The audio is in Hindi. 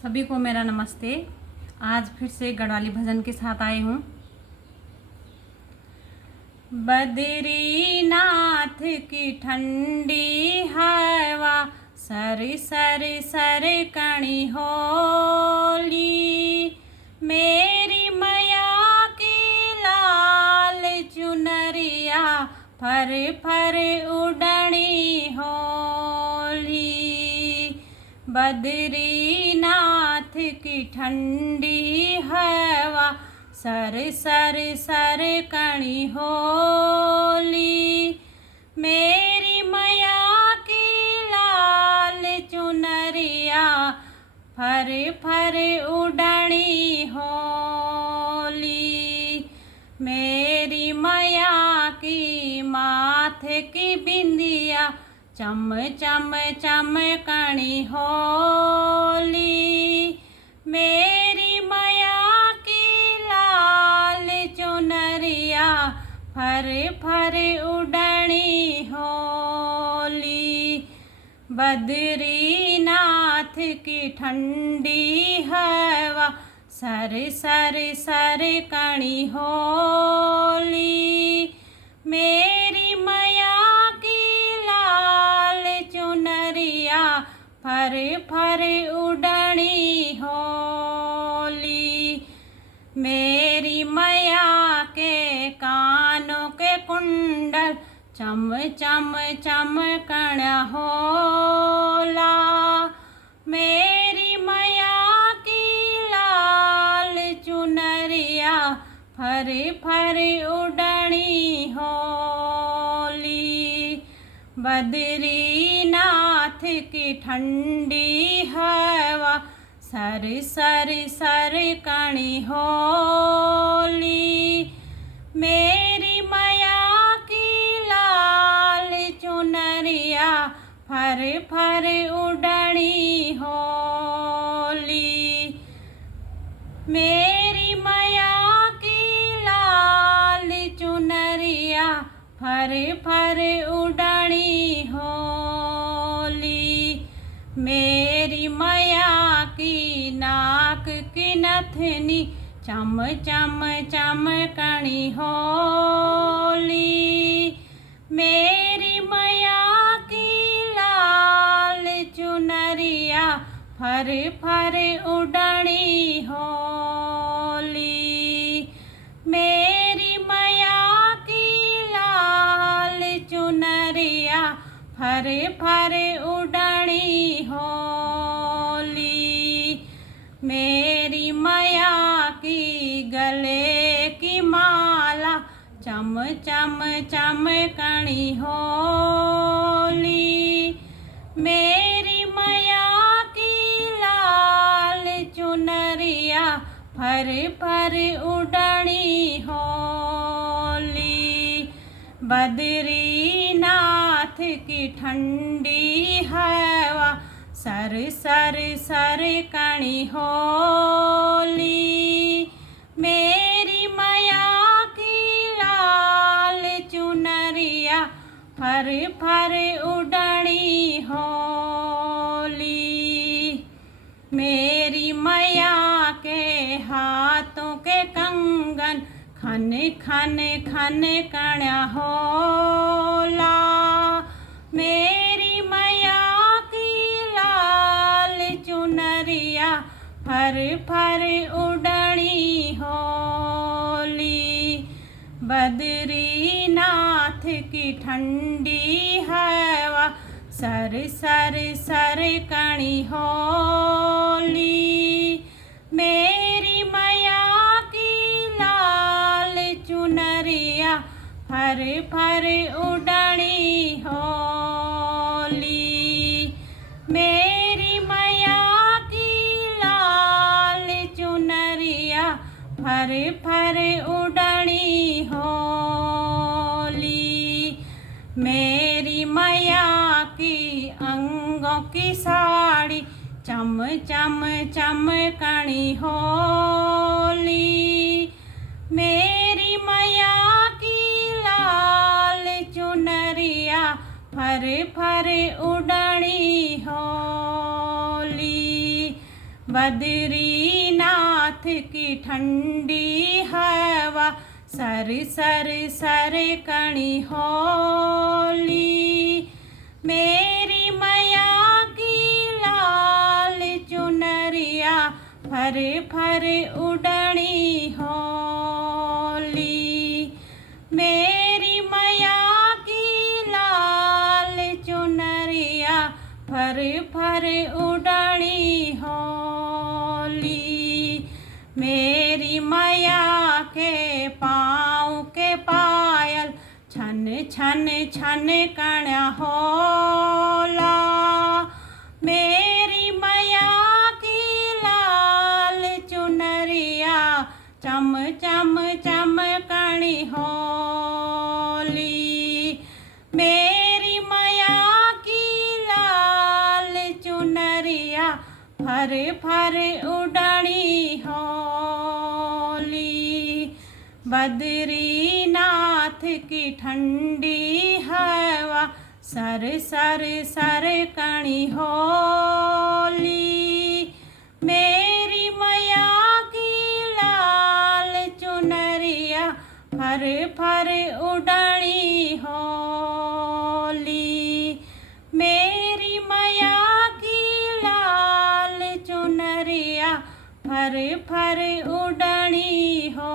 सभी को मेरा नमस्ते। आज फिर से गढ़वाली भजन के साथ आई हूँ। बद्रीनाथ की ठंडी हवा सर सर सर कणी होली, मेरी मैया की लाल चुनरिया फर फर उड़नी होली। बद्रीनाथ की ठंडी हवा सर सर सर कणी होली, मेरी मैया की लाल चुनरिया फर फर उड़नी होली। मेरी मैया की माथे की बिंदिया चम चम चमकणी होली, मेरी मैया की लाल चुनरिया फर फर उड़नी होली। बद्रीनाथ की ठंडी हवा सर सर सर कणी होली, मेरी मैया की लाल चुनरिया फर फर उड़नी होली। मेरी मैया के कानों के कुंडल चम चम चमकण होला, मेरी मैया की लाल चुनरिया फर फर उड़नी होली। बद्रीनाथ की ठंडी हवा सर सर सर कणी होली, मेरी मैया की लाल चुनरिया फर फर उड़नी होली। मेरी मैया की लाल चुनरिया फर फर उड़नी होली। मेरी मैया की नाक की नथनी चम चम चमकणी होली, मेरी मैया की लाल चुनरिया फर फर उड़नी होली। मेरी मैया की लाल चुनरिया फर फर उड़नी होली। मेरी मैया की गले की माला चम चम चमकणी होली, मेरी मैया की लाल चुनरिया फर फर उड़नी होली। बद्रीनाथ की ठंडी हवा सर सर सर कणी होली, मेरी मैया की लाल चुनरिया फर फर उड़नी होली। मेरी मैया के हाथों के कंगन खन खन खन कण्या होला, मेरी मैया की लाल चुनरिया फर फर उड़नी होली। बद्रीनाथ की ठंडी हवा सर सर सर कणी होली, मेरी मैया की लाल चुनरिया फर फर उड़नी होली। मेरी मैया की लाल चुनरिया फर फर उड़नी होली। मेरी मैया की अंगों की साड़ी चम चम चमकणी होली, मेरी मैया की लाल चुनरिया फर फर उड़नी होली। बद्रीनाथ की ठंडी हवा सर सर सर कणी होली। मेरी मैया की लाल चुनरिया फर फर उड़नी होली। मेरी मैया की लाल चुनरिया फर फर उड़नी होली। मेरी मैया के पाँव के पायल छन छन छन कण्या होला। मेरी मैया की लाल चुनरिया चम चम चमकणी होली। मेरी मैया की लाल चुनरिया फर फर उड़नी होली। बद्रीनाथ की ठंडी हवा सर सर सर कणी होली। मेरी मैया की लाल चुनरिया फर फर उड़नी होली। मेरी मैया की लाल चुनरिया फर फर उड़नी हो।